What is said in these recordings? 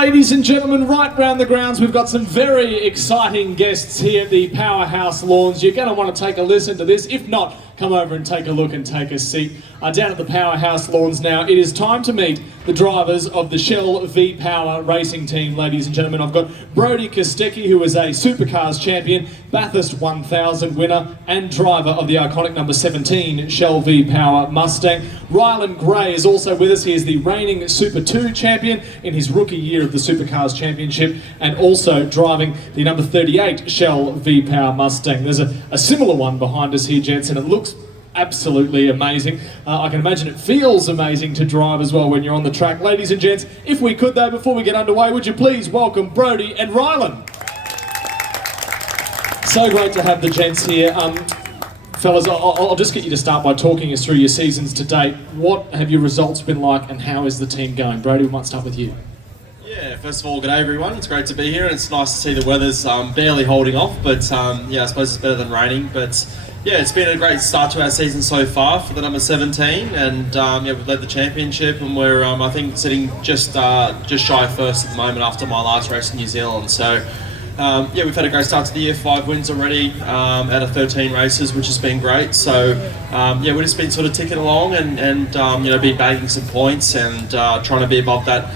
Ladies and gentlemen, right round the grounds, we've got some very exciting guests here at the Powerhouse Lawns. You're going to want to take a listen to this. If not, come over and take a look and take a seat. Down at the Powerhouse Lawns now, it is time to meet the drivers of the Shell V-Power racing team, ladies and gentlemen. I've got Brodie Kostecki, who is a Supercars champion, Bathurst 1000 winner, and driver of the iconic number 17 Shell V-Power Mustang. Rylan Gray is also with us. He is the reigning Super 2 champion in his rookie year of the Supercars Championship, and also driving the number 38 Shell V-Power Mustang. There's a similar one behind us here, gents, and it looks absolutely amazing. I can imagine it feels amazing to drive as well when you're on the track. Ladies and gents, if we could though, before we get underway, would you please welcome Brodie and Rylan? So great to have the gents here. Fellas, I'll just get you to start by talking us through your seasons to date. What have your results been like and how is the team going? Brodie, we might start with you. Yeah, first of all, good day everyone. It's great to be here and it's nice to see the weather's barely holding off, but yeah, I suppose it's better than raining. But yeah, it's been a great start to our season so far for the number 17, and yeah, we've led the championship, and we're I think sitting just shy of first at the moment after my last race in New Zealand. So yeah, we've had a great start to the year, 5 wins already out of 13 races, which has been great. So yeah, we've just been sort of ticking along and you know, been bagging some points and trying to be above that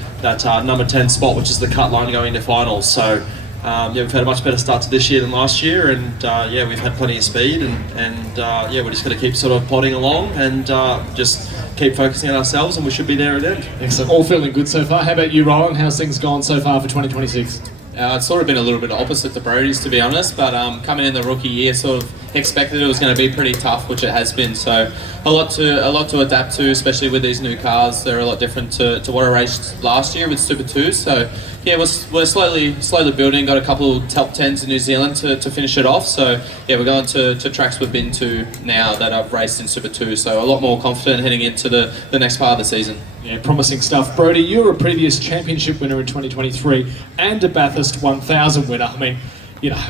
number 10 spot, which is the cut line going into finals. So yeah, we've had a much better start to this year than last year, and yeah, we've had plenty of speed, and yeah, we're just going to keep sort of plodding along and just keep focusing on ourselves, and we should be there at the end. Excellent. All feeling good so far. How about you, Rylan? How's things gone so far for 2026? It's sort of been a little bit opposite to Brodie's, to be honest, but coming in the rookie year, sort of expected it was going to be pretty tough, which it has been. So a lot to adapt to, especially with these new cars. They're a lot different to what I raced last year with Super 2. So yeah, we're slowly building. Got a couple top 10s in New Zealand to finish it off. So yeah, we're going to tracks we've been to now that I've raced in Super 2. So a lot more confident heading into the next part of the season. Yeah, promising stuff. Brodie, you're a previous championship winner in 2023 and a Bathurst 1000 winner. I mean, you know,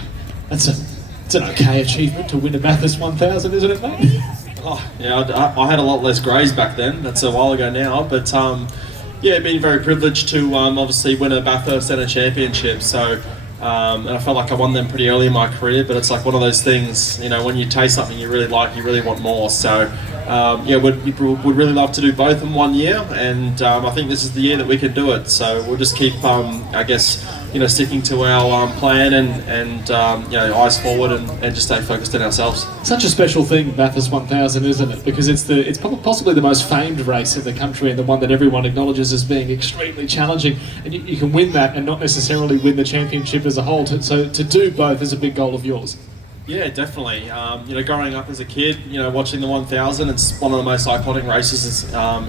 it's an okay achievement to win a Bathurst 1000, isn't it, mate? Oh, yeah, I had a lot less greys back then. That's a while ago now, but yeah, been very privileged to obviously win a Bathurst and a championship. So and I felt like I won them pretty early in my career, but it's like one of those things, you know, when you taste something you really like, you really want more. So yeah, we'd really love to do both in 1 year, and I think this is the year that we can do it. So we'll just keep, I guess, you know, sticking to our plan and you know, eyes forward and just stay focused on ourselves. Such a special thing, Bathurst 1000, isn't it? Because it's possibly the most famed race in the country and the one that everyone acknowledges as being extremely challenging. And you can win that and not necessarily win the championship as a whole. So to do both is a big goal of yours. Yeah, definitely. You know, growing up as a kid, you know, watching the 1000, it's one of the most iconic races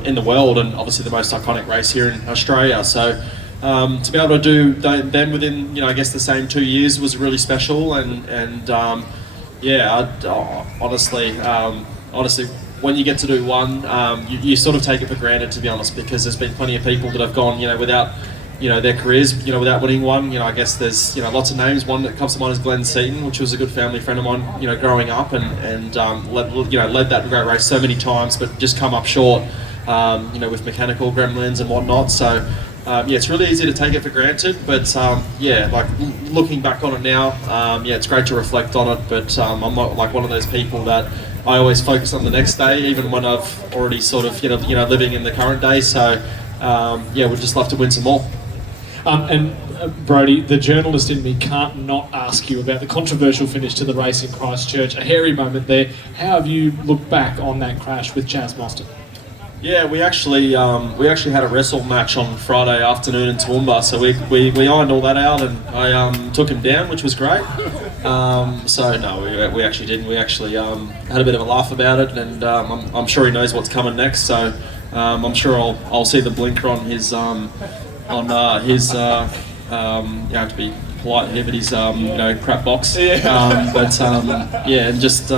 in the world, and obviously the most iconic race here in Australia. So to be able to do them within, you know, I guess the same 2 years was really special, and yeah, honestly, when you get to do one, you sort of take it for granted, to be honest, because there's been plenty of people that have gone, you know, without, you know, their careers, you know, without winning one. You know, I guess there's, you know, lots of names. One that comes to mind is Glenn Seaton, which was a good family friend of mine, you know, growing up, and led that great race so many times, but just come up short, you know, with mechanical gremlins and whatnot. So yeah, it's really easy to take it for granted, but yeah, like looking back on it now, yeah, it's great to reflect on it, but I'm not like one of those people that I always focus on the next day, even when I've already sort of, you know, living in the current day. So yeah, we'd just love to win some more. And Brodie, the journalist in me can't not ask you about the controversial finish to the race in Christchurch. A hairy moment there. How have you looked back on that crash with Chaz Mostert? Yeah, we actually had a wrestle match on Friday afternoon in Toowoomba, so we ironed all that out, and I took him down, which was great. So no, we actually didn't. We actually had a bit of a laugh about it, and I'm sure he knows what's coming next. So I'm sure I'll see the blinker on his you have to be polite here, but his you know, crap box. Yeah. But yeah, and just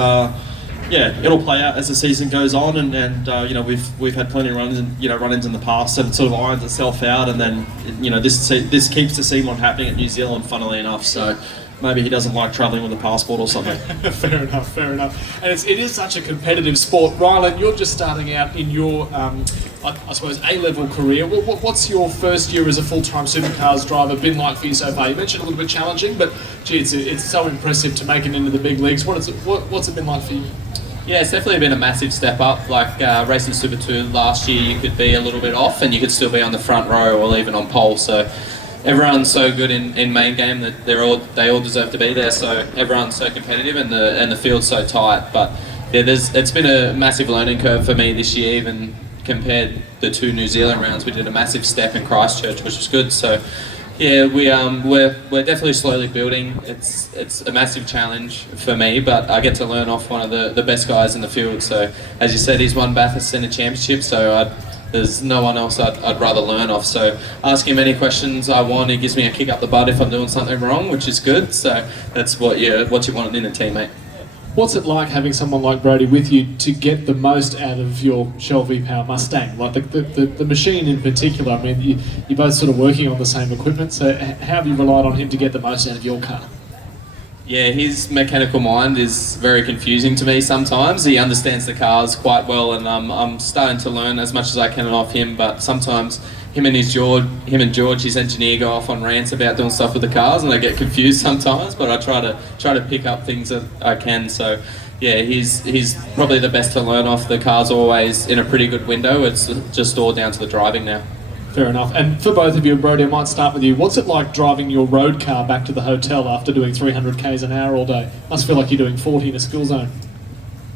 yeah, it'll play out as the season goes on, and you know, we've had plenty of run-ins in the past, and it sort of irons itself out, and then, you know, this keeps the scene on happening at New Zealand, funnily enough. So maybe he doesn't like travelling with a passport or something. Fair enough, fair enough. And it is such a competitive sport. Rylan, you're just starting out in your, I suppose, A-level career. What's your first year as a full-time supercars driver been like for you so far? You mentioned a little bit challenging, but gee, it's so impressive to make it into the big leagues. What's it been like for you? Yeah, it's definitely been a massive step up. Like racing Super 2 last year, you could be a little bit off and you could still be on the front row or even on pole. So everyone's so good in main game that they all deserve to be there. So everyone's so competitive and the field's so tight. But yeah, it's been a massive learning curve for me this year. Even compared the 2 New Zealand rounds, we did a massive step in Christchurch, which was good. So yeah, we're definitely slowly building. It's a massive challenge for me, but I get to learn off one of the best guys in the field. So as you said, he's won Bathurst in a championship, so there's no one else I'd rather learn off. So ask him any questions I want. He gives me a kick up the butt if I'm doing something wrong, which is good. So that's what you want in a teammate. What's it like having someone like Brodie with you to get the most out of your Shell V-Power Mustang? Like the machine in particular, I mean, you're both sort of working on the same equipment, so how have you relied on him to get the most out of your car? Yeah, his mechanical mind is very confusing to me sometimes. He understands the cars quite well, and I'm starting to learn as much as I can off him, but sometimes him and George, his engineer, go off on rants about doing stuff with the cars, and I get confused sometimes. But I try to pick up things that I can. So, yeah, he's probably the best to learn off. The car's always in a pretty good window. It's just all down to the driving now. Fair enough. And for both of you, Brodie, I might start with you. What's it like driving your road car back to the hotel after doing 300 k's an hour all day? Must feel like you're doing 40 in a school zone.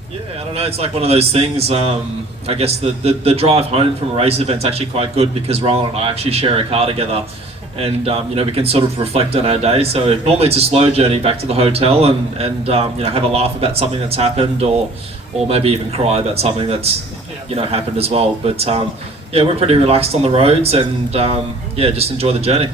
Yeah, I don't know, it's like one of those things. I guess the drive home from a race event's actually quite good because Rylan and I actually share a car together, and we can sort of reflect on our day. So normally it's a slow journey back to the hotel and have a laugh about something that's happened, or maybe even cry about something that's happened as well. But yeah, we're pretty relaxed on the roads, and just enjoy the journey.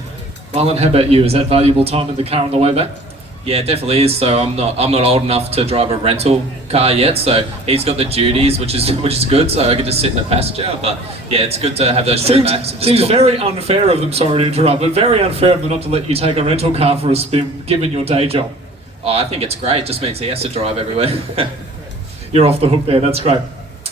Rylan, how about you? Is that valuable time in the car on the way back? Yeah, it definitely is. So I'm not old enough to drive a rental car yet. So he's got the duties, which is good. So I can just sit in the passenger. But yeah, it's good to have those trip backs. Seems very unfair of them. Sorry to interrupt, but very unfair of them not to let you take a rental car for a spin, given your day job. Oh, I think it's great. It just means he has to drive everywhere. You're off the hook there. That's great.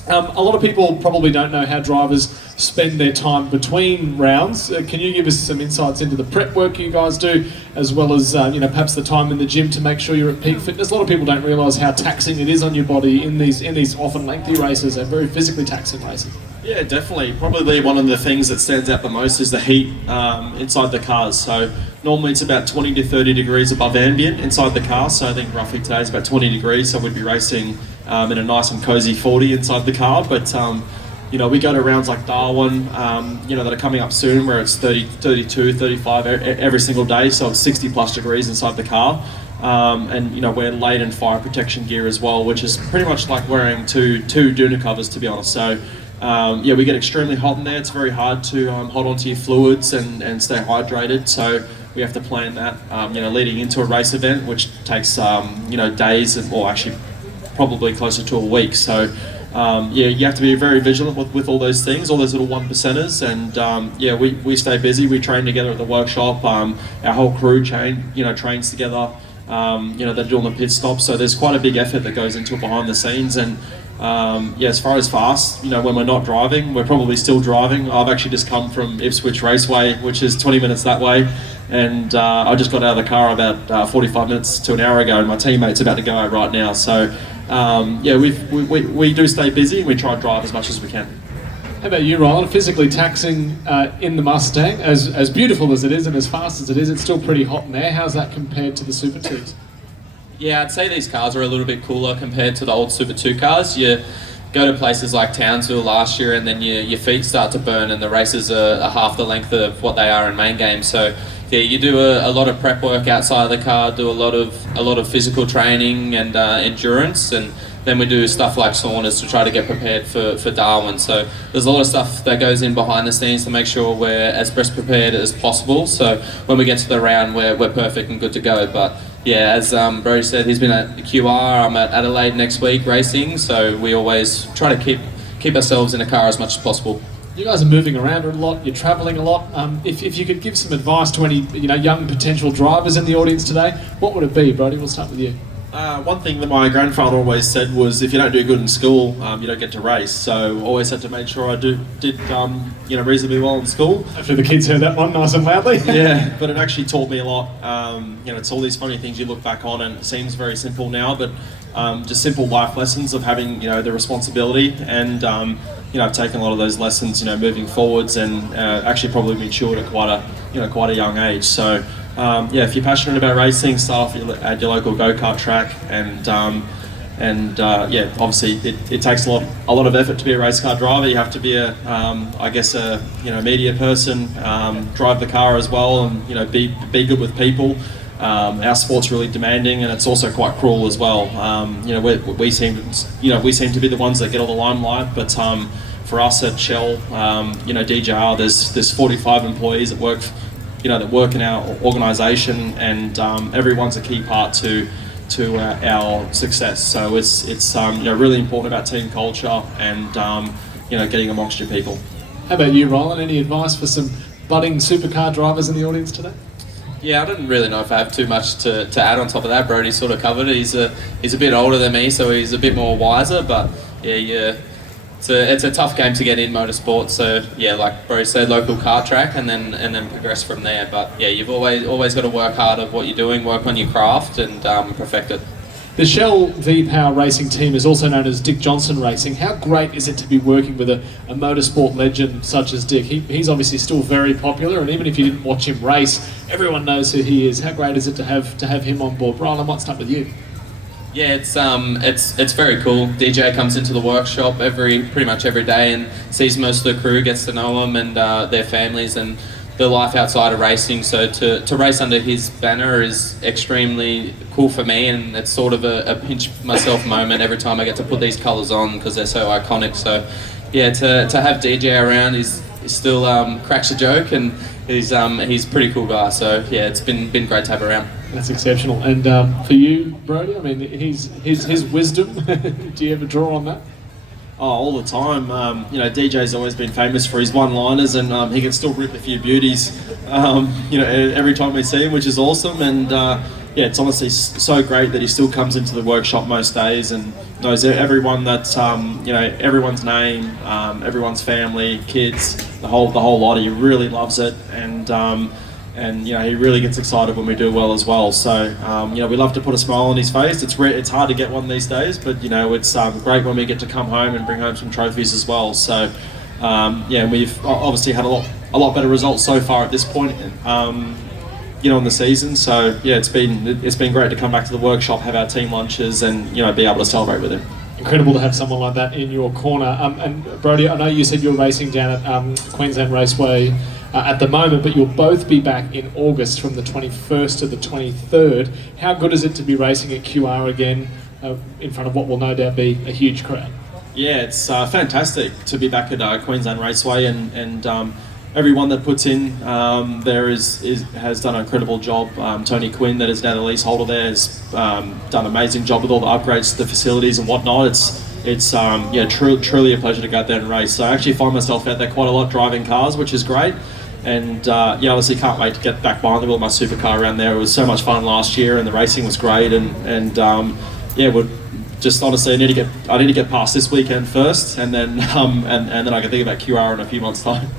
A lot of people probably don't know how drivers spend their time between rounds. Can you give us some insights into the prep work you guys do, as well as perhaps the time in the gym to make sure you're at peak fitness? A lot of people don't realise how taxing it is on your body in these often lengthy races and very physically taxing races. Yeah, definitely. Probably one of the things that stands out the most is the heat inside the cars. So normally it's about 20 to 30 degrees above ambient inside the car. So I think roughly today is about 20 degrees. So we'd be racing in a nice and cozy 40 inside the car. But we go to rounds like Darwin, that are coming up soon, where it's 30, 32, 35 every single day. So it's 60 plus degrees inside the car. We're laid in fire protection gear as well, which is pretty much like wearing two doona covers, to be honest. So we get extremely hot in there. It's very hard to hold onto your fluids and stay hydrated. So we have to plan that, leading into a race event, which takes, days, or actually probably closer to a week. So you have to be very vigilant with all those things, all those little 1%ers. And we stay busy. We train together at the workshop. Our whole crew trains together. They're doing the pit stops. So there's quite a big effort that goes into it behind the scenes. And as far as fast, when we're not driving, we're probably still driving. I've actually just come from Ipswich Raceway, which is 20 minutes that way. And I just got out of the car about 45 minutes to an hour ago, and my teammate's about to go out right now. So we do stay busy, and we try and drive as much as we can. How about you, Rylan? Physically taxing in the Mustang, as beautiful as it is and as fast as it is, it's still pretty hot in there. How's that compared to the Super 2s? Yeah, I'd say these cars are a little bit cooler compared to the old Super 2 cars. You go to places like Townsville last year, and then your feet start to burn, and the races are half the length of what they are in main game. So yeah, you do a lot of prep work outside of the car, do a lot of physical training and endurance, and then we do stuff like saunas to try to get prepared for Darwin. So there's a lot of stuff that goes in behind the scenes to make sure we're as best prepared as possible. So when we get to the round, we're perfect and good to go. But yeah, as Brodie said, he's been at the QR. I'm at Adelaide next week racing. So we always try to keep ourselves in a car as much as possible. You guys are moving around a lot, you're travelling a lot. If you could give some advice to any young potential drivers in the audience today, what would it be, Brodie? We'll start with you. One thing that my grandfather always said was, if you don't do good in school, you don't get to race. So always had to make sure I did reasonably well in school. Hopefully the kids heard that one nice and loudly. Yeah, but it actually taught me a lot. It's all these funny things you look back on, and it seems very simple now, but just simple life lessons of having the responsibility, and I've taken a lot of those lessons moving forwards, and actually probably matured at quite a young age. So. If you're passionate about racing, start off at your local go-kart track, and obviously it takes a lot of effort to be a race car driver. You have to be a media person, drive the car as well, and be good with people. Our sport's really demanding, and it's also quite cruel as well. We seem to be the ones that get all the limelight, but for us at Shell, DJR, there's 45 employees that work in our organisation, and everyone's a key part to our success. So it's really important about team culture and getting amongst your people. How about you, Rylan? Any advice for some budding supercar drivers in the audience today? Yeah, I don't really know if I have too much to add on top of that. Brodie sort of covered it. He's a bit older than me, so he's a bit more wiser. But yeah. It's a tough game to get in motorsport, so yeah, like Brodie said, local kart track, and then progress from there. But yeah, you've always got to work hard at what you're doing, work on your craft, and perfect it. The Shell V-Power racing team is also known as Dick Johnson Racing. How great is it to be working with a motorsport legend such as Dick? He's obviously still very popular, and even if you didn't watch him race, everyone knows who he is. How great is it to have him on board? Rylan, I might start with you. Yeah, it's very cool. DJ comes into the workshop pretty much every day and sees most of the crew, gets to know them and their families and the life outside of racing. So to race under his banner is extremely cool for me, and it's sort of a pinch myself moment every time I get to put these colours on because they're so iconic. So yeah, to have DJ around, he's still cracks a joke, and he's a pretty cool guy. So yeah, it's been great to have around. That's exceptional. And for you, Brodie, I mean, his wisdom, do you ever draw on that? Oh, all the time. DJ's always been famous for his one-liners, and he can still rip a few beauties, every time we see him, which is awesome. And it's honestly so great that he still comes into the workshop most days and knows everyone that's, everyone's name, everyone's family, kids, the whole lot. He really loves it, and he really gets excited when we do well as well. So we love to put a smile on his face. It's hard to get one these days, but it's great when we get to come home and bring home some trophies as well. So we've obviously had a lot better results so far at this point in the season. So yeah, it's been great to come back to the workshop, have our team lunches, and be able to celebrate with him. Incredible to have someone like that in your corner. And Brodie, I know you said you're racing down at Queensland Raceway at the moment, but you'll both be back in August from the 21st to the 23rd. How good is it to be racing at QR again in front of what will no doubt be a huge crowd? Yeah, it's fantastic to be back at Queensland Raceway, and everyone that puts in there has done an incredible job. Tony Quinn, that is now the leaseholder there, has done an amazing job with all the upgrades to the facilities and whatnot. It's truly a pleasure to go out there and race. So I actually find myself out there quite a lot driving cars, which is great. And obviously can't wait to get back behind the wheel of my supercar around there. It was so much fun last year, and the racing was great. We're just honestly, I need to get past this weekend first, and then and then I can think about QR in a few months' time.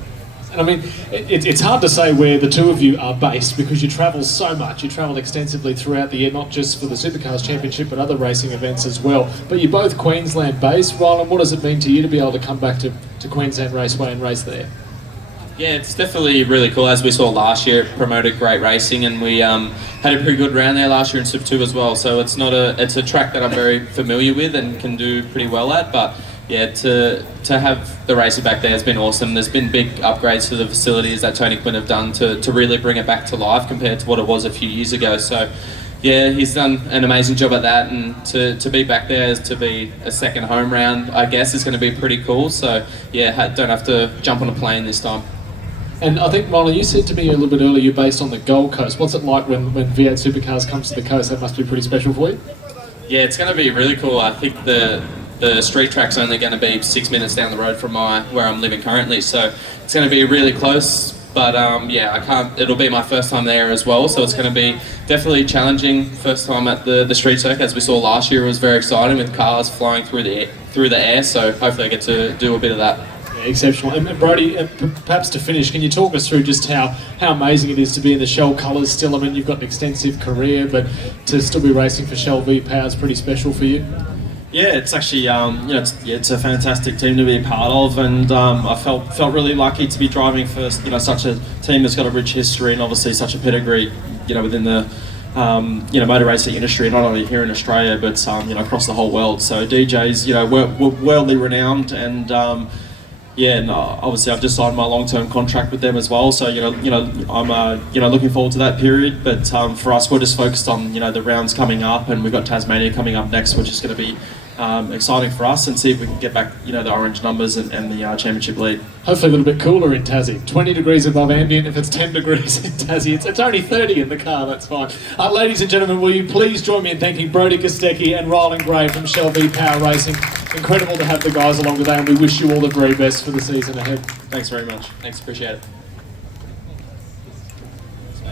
And I mean, it's hard to say where the two of you are based because you travel so much. You travel extensively throughout the year, not just for the Supercars Championship, but other racing events as well. But you're both Queensland based. Rylan, what does it mean to you to be able to come back to Queensland Raceway and race there? Yeah, it's definitely really cool. As we saw last year, it promoted great racing, and we had a pretty good round there last year in Super 2 as well. So it's a track that I'm very familiar with and can do pretty well at. But yeah, to have the racer back there has been awesome. There's been big upgrades to the facilities that Tony Quinn have done to really bring it back to life compared to what it was a few years ago. So yeah, he's done an amazing job at that, and to be back there, to be a second home round, I guess, is going to be pretty cool. So yeah, don't have to jump on a plane this time. And I think, Rylan, you said to me a little bit earlier you're based on the Gold Coast. What's it like when V8 Supercars comes to the coast? That must be pretty special for you. Yeah, it's going to be really cool. I think the the street track's only going to be 6 minutes down the road from where I'm living currently, so it's going to be really close. But yeah, it'll be my first time there as well, so it's going to be definitely challenging. First time at the street circuit, as we saw last year, it was very exciting with cars flying through the air. So hopefully I get to do a bit of that. Yeah, exceptional. And Brodie, perhaps to finish, can you talk us through just how amazing it is to be in the Shell colours still? I mean, you've got an extensive career, but to still be racing for Shell V-Power is pretty special for you. Yeah, it's actually it's a fantastic team to be a part of, and I felt really lucky to be driving for such a team that's got a rich history and obviously such a pedigree within the motor racing industry, not only here in Australia but across the whole world. So DJ's worldly renowned, and and obviously I've just signed my long-term contract with them as well. So I'm looking forward to that period. But for us, we're just focused on the rounds coming up, and we've got Tasmania coming up next, which is going to be exciting for us, and see if we can get back the orange numbers and the championship lead. Hopefully a little bit cooler in Tassie. 20 degrees above ambient. If it's 10 degrees in Tassie, it's only 30 in the car, that's fine. Ladies and gentlemen, will you please join me in thanking Brodie Kostecki and Rylan Gray from Shell V-Power Racing. Incredible to have the guys along today, and we wish you all the very best for the season ahead. Thanks very much. Thanks, appreciate it.